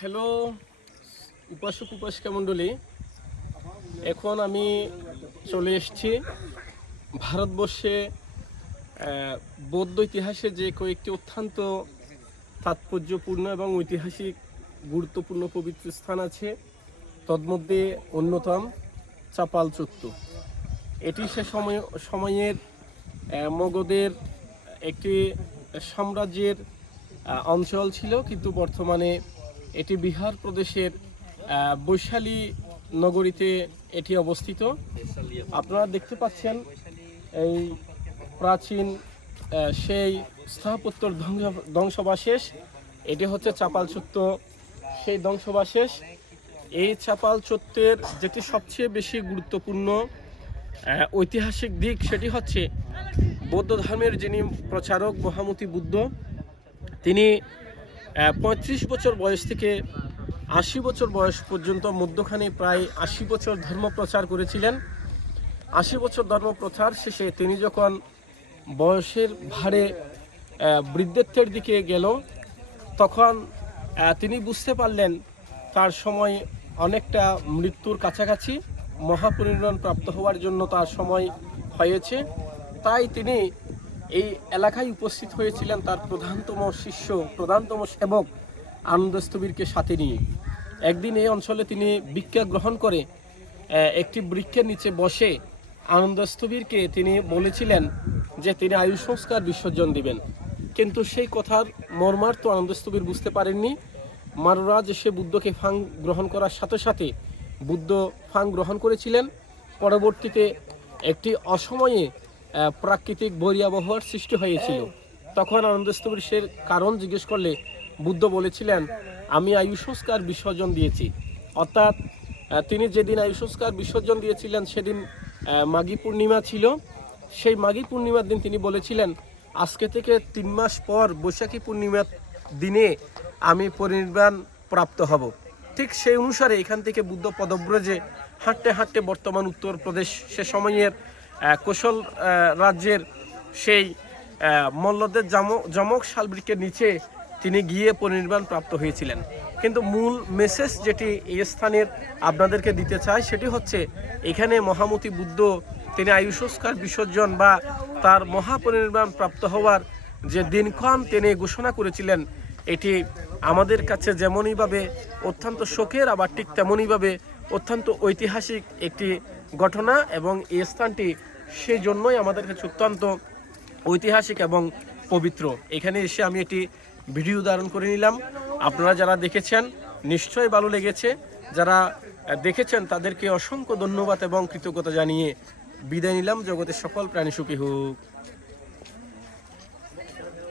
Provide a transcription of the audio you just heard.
Hello উপাসক উপাসিকা মণ্ডলী, এখন আমি চলে এসেছি ভারতবর্ষে বৌদ্ধ ইতিহাসে যে কয়েকটি অত্যন্ত তাৎপর্যপূর্ণ এবং ঐতিহাসিক গুরুত্বপূর্ণ পবিত্র স্থান আছে। তন্মধ্যে অন্যতম চাপালচত্তু। এটি সে সময়ের মগধের একটি সাম্রাজ্যের অঞ্চল ছিল, কিন্তু বর্তমানে এটি বিহার প্রদেশের বৈশালী নগরীতে এটি অবস্থিত। আপনারা দেখতে পাচ্ছেন এই প্রাচীন সেই স্থাপত্যর ধ্বংসাবশেষ। এটি হচ্ছে চাপালচত্তু সেই ধ্বংসাবশেষ। এই চাপালচত্তুর যেটি সবচেয়ে বেশি গুরুত্বপূর্ণ ঐতিহাসিক দিক, সেটি হচ্ছে বৌদ্ধ ধর্মের যিনি প্রচারক মহামতি বুদ্ধ, তিনি ৩৫ বছর বয়স থেকে ৮০ বছর বয়স পর্যন্ত মধ্যখানে প্রায় ৮০ বছর ধর্ম প্রচার করেছিলেন। ৮০ বছর ধর্ম প্রচার শেষে তিনি যখন বয়সের ভারে বৃদ্ধত্বের দিকে গেল, তখন তিনি বুঝতে পারলেন তার সময় অনেকটা মৃত্যুর কাছাকাছি, মহাপরিনির্বাণ প্রাপ্ত হওয়ার জন্য তার সময় হয়েছে। তাই তিনি এই এলাকায় উপস্থিত হয়েছিলেন তার প্রধানতম শিষ্য, প্রধানতম সেবক আনন্দস্থবিরকে সাথে নিয়ে। একদিন এই অঞ্চলে তিনি ভিক্ষা গ্রহণ করে একটি বৃক্ষের নিচে বসে আনন্দস্থবিরকে তিনি বলেছিলেন যে তিনি আয়ু সংস্কার বিসর্জন দিবেন। কিন্তু সেই কথার মর্মার্থ আনন্দস্থবির বুঝতে পারেননি। মাররাজ এসে বুদ্ধকে ফাং গ্রহণ করার সাথে সাথে বুদ্ধ ফাং গ্রহণ করেছিলেন। পরবর্তীতে একটি অসময়ে প্রাকৃতিক বৈরী আবহাওয়ার সৃষ্টি হয়েছিল। তখন আনন্দস্থবির সে কারণ জিজ্ঞেস করলে বুদ্ধ বলেছিলেন, আমি আয়ু সংস্কার বিসর্জন দিয়েছি। অর্থাৎ তিনি যেদিন আয়ু সংস্কার বিসর্জন দিয়েছিলেন সেদিন মাঘী পূর্ণিমা ছিল। সেই মাঘী পূর্ণিমার দিন তিনি বলেছিলেন, আজকে থেকে ৩ মাস পর বৈশাখী পূর্ণিমার দিনে আমি পরিনির্বাণ প্রাপ্ত হব। ঠিক সেই অনুসারে এখান থেকে বুদ্ধ পদব্রজে হাঁটতে হাঁটতে বর্তমান উত্তরপ্রদেশ সে সময়ের কোশল রাজ্যের সেই মল্লদের যমক শালবৃক্ষের নিচে তিনি গিয়ে পরিনির্বাণ প্রাপ্ত হয়েছিলেন। কিন্তু মূল মেসেজ যেটি এই স্থানের আপনাদেরকে দিতে চাই, সেটি হচ্ছে এখানে মহামতি বুদ্ধ তিনি আয়ু সংস্কার বিসর্জন বা তার মহাপরিনির্বাণ প্রাপ্ত হওয়ার যে দিনক্ষণ তিনি ঘোষণা করেছিলেন, এটি আমাদের কাছে যেমনইভাবে অত্যন্ত শোকের, আবার ঠিক তেমনইভাবে অত্যন্ত ঐতিহাসিক একটি ঘটনা। এবং এই স্থানটি সেই জন্যই আমাদের কাছে অত্যন্ত ঐতিহাসিক এবং পবিত্র। এখানে এসে আমি এটি ভিডিও ধারণ করে নিলাম। আপনারা যারা দেখেছেন নিশ্চয়ই ভালো লেগেছে। যারা দেখেছেন তাদেরকে অসংখ্য ধন্যবাদ এবং কৃতজ্ঞতা জানিয়ে বিদায় নিলাম। জগতের সকল প্রাণী সুখী হোক।